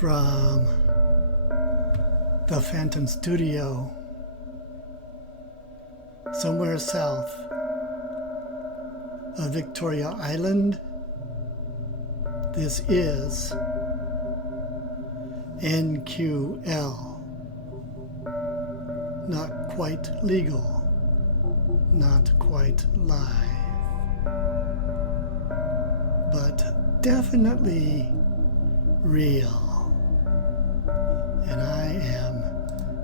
from the Phantom Studio, somewhere south of Victoria Island. This is NQL. Not quite legal, not quite live, but definitely real. And I am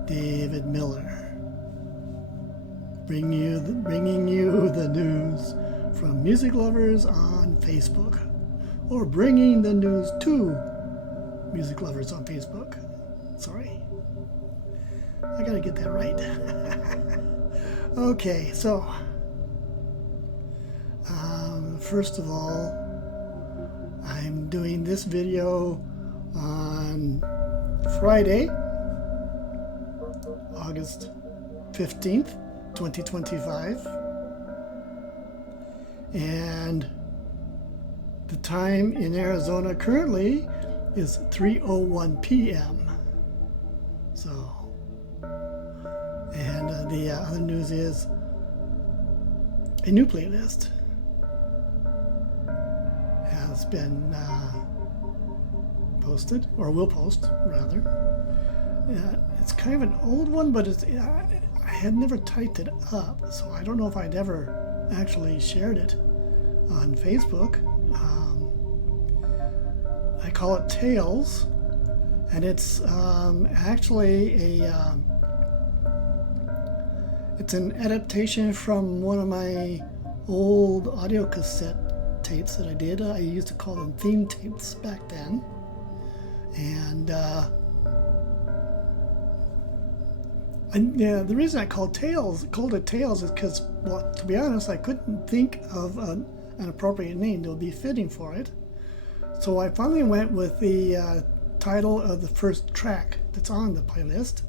David Miller, bringing you the news from music lovers on Facebook, or bringing the news to music lovers on Facebook. Sorry, I gotta get that right. Okay, so first of all, I'm doing this video on Friday, August 15th, 2025, and the time in Arizona currently is 3:01 p.m. So, and the other news is a new playlist has been posted, or will post rather. It's kind of an old one, but I had never typed it up, so I don't know if I'd ever actually shared it on Facebook. I call it Tales, and it's actually it's an adaptation from one of my old audio cassette tapes that I did. I used to call them theme tapes back then. And yeah, the reason I called it Tales is because, well, to be honest, I couldn't think of an appropriate name that would be fitting for it. So I finally went with the title of the first track that's on the playlist,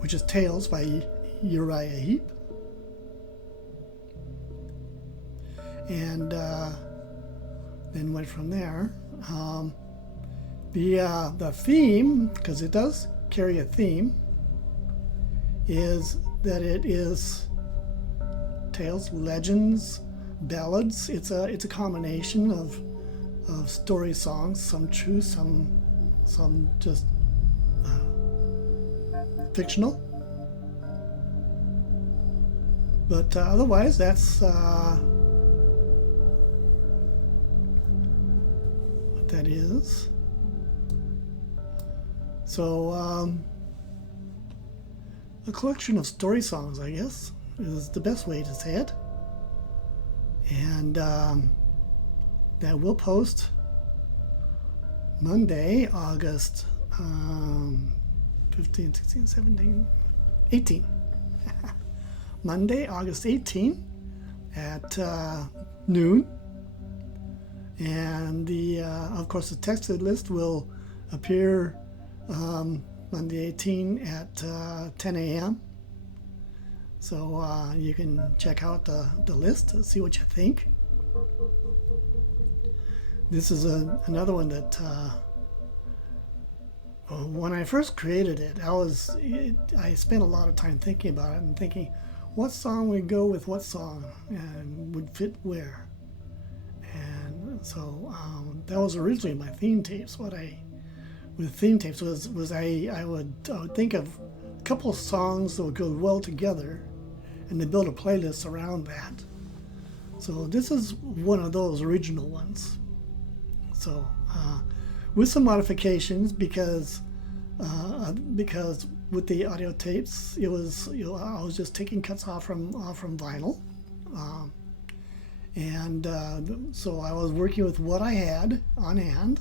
which is Tales by Uriah Heep. And then went from there. The theme, because it does carry a theme, is that it is tales, legends, ballads. It's a combination of story songs, some true, some just fictional. But otherwise, that's what that is. So, a collection of story songs, I guess, is the best way to say it. And that will post Monday, August 15, 16, 17, 18. Monday, August 18 at noon. And of course, the texted list will appear Monday 18 at 10 a.m. So you can check out the list, see what you think. This is another one that when I first created it, I spent a lot of time thinking about it and thinking what song would go with what song and would fit where. And so that was originally my theme tapes. With theme tapes was I would think of a couple of songs that would go well together, and then build a playlist around that. So this is one of those original ones. So with some modifications, because with the audio tapes, it was I was just taking cuts off from vinyl, and so I was working with what I had on hand.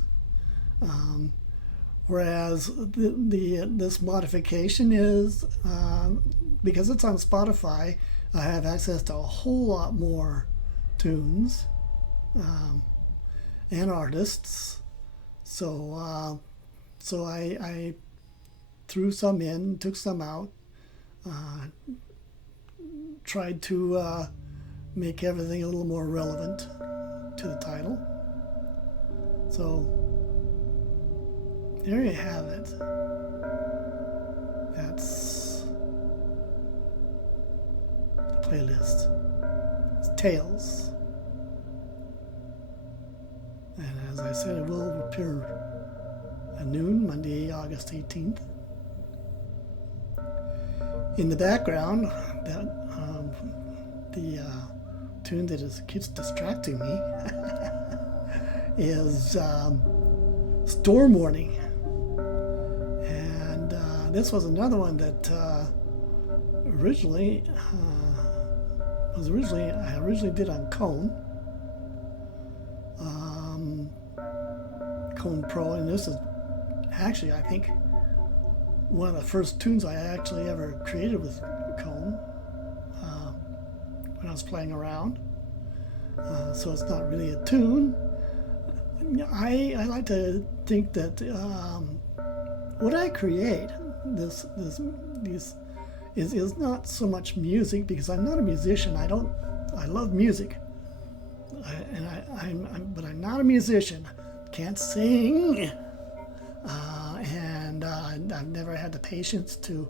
Whereas this modification is, because it's on Spotify, I have access to a whole lot more tunes and artists. So I threw some in, took some out, tried to make everything a little more relevant to the title. So there you have it. That's the playlist. It's Tales. And as I said, it will appear at noon, Monday, August 18th. In the background, the tune that keeps distracting me is Storm Warning. And this was another one that I originally did on Kone. Kone Pro, and this is actually, I think, one of the first tunes I actually ever created with Kone when I was playing around. So it's not really a tune. I like to think that what I create this is not so much music, because I'm not a musician. I love music, but I'm not a musician. Can't sing, and I've never had the patience to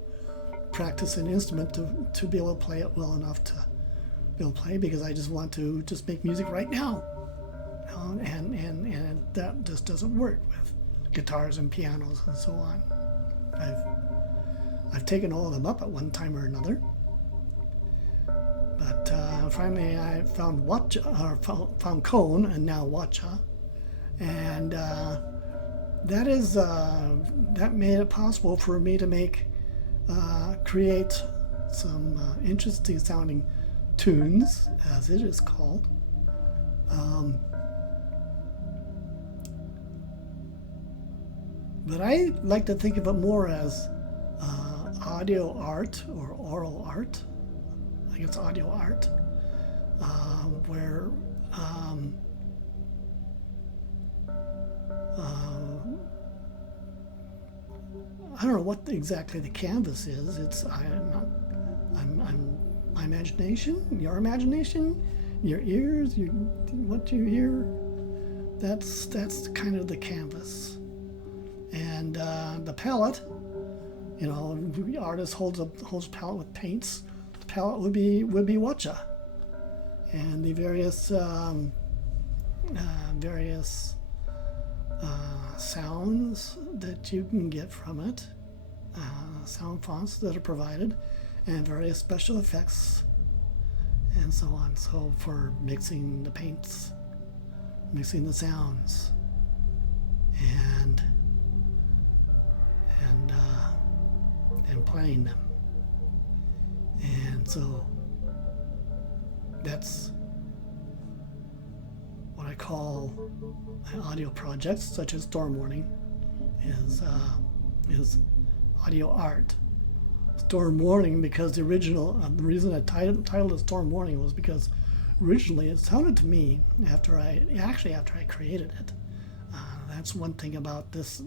practice an instrument to be able to play it well enough to be able to play, because I just want to just make music right now, and that just doesn't work with guitars and pianos and so on. I've taken all of them up at one time or another, but finally I found found Kone, and now Wacha. And that made it possible for me to create some interesting sounding tunes, as it is called. But I like to think of it more as audio art or oral art. I think it's audio art, where I don't know what exactly the canvas is. It's I'm my imagination, your imagination, your ears, what you hear. That's kind of the canvas, and the palette. You know, the artist holds a palette with paints. The palette would be Wacha, and the various sounds that you can get from it, sound fonts that are provided, and various special effects, and so on. So for mixing the paints, mixing the sounds, and playing them. And so that's what I call audio projects, such as Storm Warning, is audio art. Storm Warning, because the original, the reason I titled it Storm Warning was because originally it sounded to me, after I created it. That's one thing about this.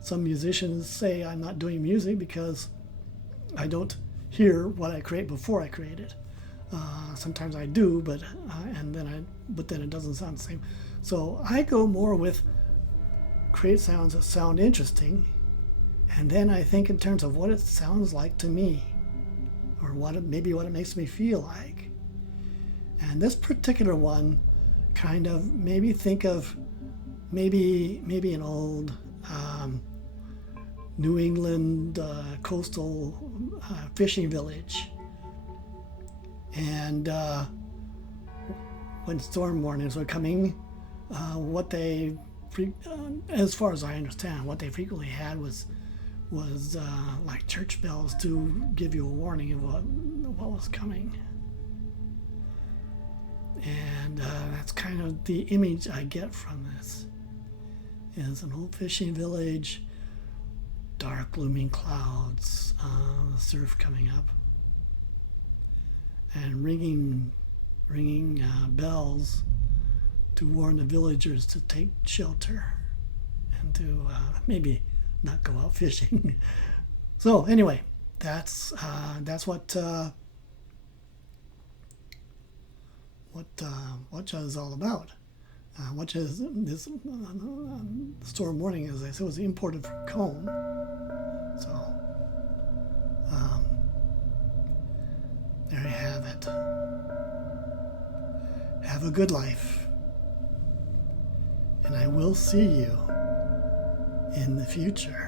Some musicians say I'm not doing music because I don't hear what I create before I create it. Sometimes I do, but then it doesn't sound the same. So I go more with create sounds that sound interesting, and then I think in terms of what it sounds like to me, or what it makes me feel like. And this particular one kind of made me think of maybe an old New England coastal fishing village. And when storm warnings were coming, as far as I understand, what they frequently had was like church bells to give you a warning of what was coming. And that's kind of the image I get from this. Is an old fishing village, dark looming clouds, surf coming up, and ringing bells to warn the villagers to take shelter and to maybe not go out fishing. So anyway, that's what Wacha is all about. which is this Storm Warning, as I said, was imported from Comb. So there you have it. Have a good life, and I will see you in the future.